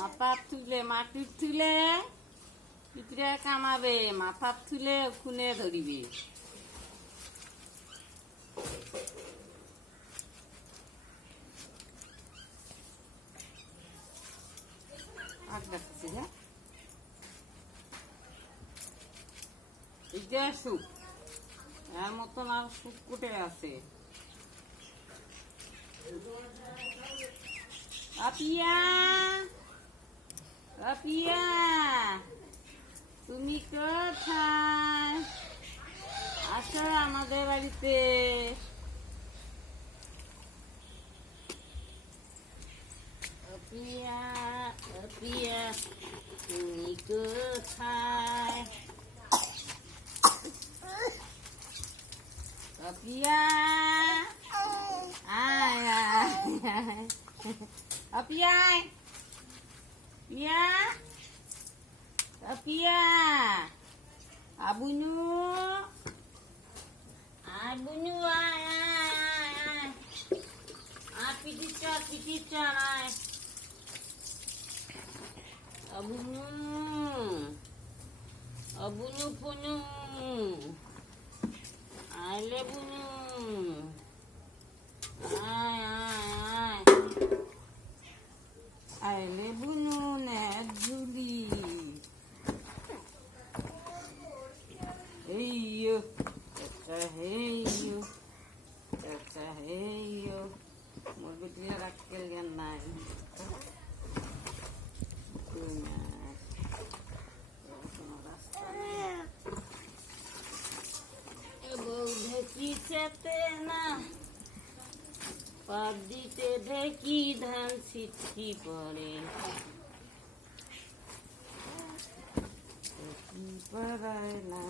মাথা তুলে মাটির তুলে পিতরে কামাবে মাথা তুলে খুনে ধরিবে। দেখতেছি হ্যাঁ? সুখ এর মতন আর সুখ কুটে আছে। আপিয়া আপিয়া তুমি কোথায় আসো আমাদের বাড়িতে আপিয়া আপিয়া তুমি কোথায় আপিয়া আয় আয় আয় আপিয়া আয়। পিয়া Iya. Sofia. Abunyu. Abunyu ay. Api dicar, api dicar ay. Abunyu. Abunyu punyu. Ale bunyu. Ay ay ay. Ale bunyu. নাই তুই না পাপ দিতে ধান ছিটকি ঢেকি পড়ায় না